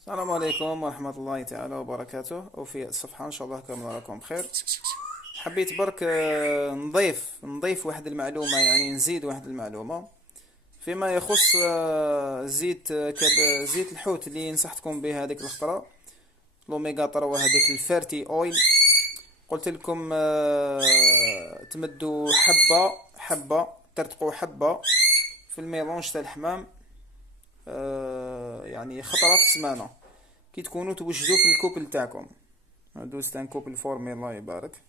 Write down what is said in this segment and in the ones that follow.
السلام عليكم ورحمة الله تعالى وبركاته، وفي الصفحة إن شاء الله كامل راكم بخير. حبيت برك نضيف واحد المعلومة، يعني نزيد واحد المعلومة فيما يخص زيت الحوت اللي نصحتكم به هذيك الخطرة، الأوميغا 3 وهذيك الفيرتي أويل. قلت لكم تمدوا حبة حبة، ترتقوا حبة في الميلونج تاع الحمام، يعني خطرة في السمانة كي تكونوا توجدوا في الكوبل تاعكم. دوزت ان كوبل فورمي الله يبارك.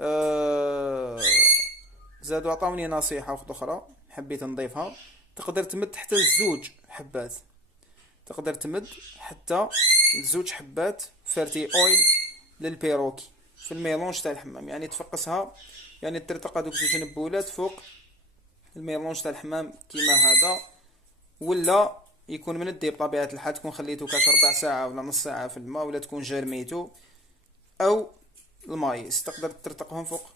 أه زادوا عطاوني نصيحة واحدة أخرى حبيت نضيفها. تقدر تمد حتى الزوج حبات، تقدر تمد حتى الزوج حبات فيرتي أويل للبيروكي في الميلونج تاع الحمام، يعني تفقسها، يعني ترتقى دوك زوج نبولات فوق الميلونج تاع الحمام كيما هذا. ولا يكون من الدي بطبيعة الحال، تكون خليتو كاش ربع ساعة ولا نص ساعة في الماء، ولا تكون جرميتو. أو المايس تقدر ترتقهم فوق،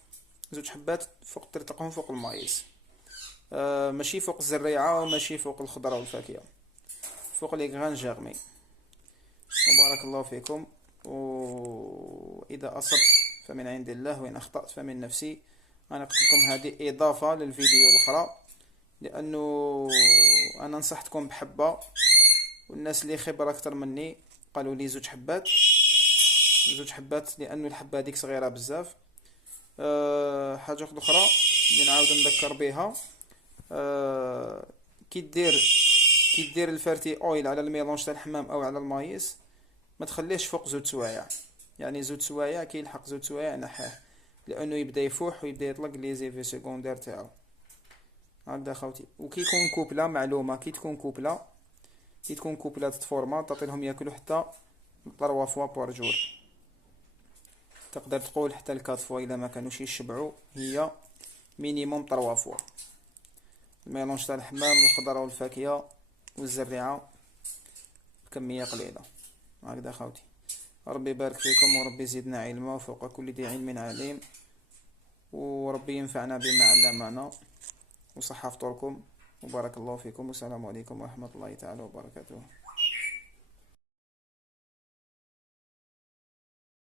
زوج حبات فوق ترتقهم فوق المايس. ماشي فوق الزريعة وماشي فوق الخضرة والفاكهة، فوق لي غران جيرمي. وبارك الله فيكم. وإذا أصبت فمن عند الله، وإن أخطأت فمن نفسي. أنا قلت لكم هذه إضافة للفيديو الأخرى، لأنه أنا نصحتكم بحبة، والناس اللي خبرة أكثر مني قالوا لي زوج حبات، زوج حبات، لأنه الحبة هذيك صغيرة بزاف. حاجة واحدة أخرى اللي نعاود نذكر بها، أه كي دير كي دير الفرتي اويل على الميلونج تاع الحمام او على المايس، ما تخليهش فوق زوج سوايع. يعني زوج سوايع كي يلحق زوج سوايع نحاه، لانه يبدا يفوح ويبدا يطلق لي زيفي سيكوندير تاعو. هكذا خوتي. وكي يكون كوبلا، معلومه، كي تكون كوبلا تتفورما تعطي لهم ياكلوا حتى 3 فوا بار جور. تقدر تقول حتى الكات فوا اذا ما كانوش يشبعوا، هي مينيموم 3 فوا. الميلونج تاع الحمام والخضره والفاكهه والزريعه بكميه قليله. هكذا خوتي. ربي يبارك فيكم، وربي يزيدنا علما، وفوق كل ذي علم عليم، وربي ينفعنا بما علمنا، وصحة فطوركم، وبارك الله فيكم، والسلام عليكم ورحمة الله تعالى وبركاته.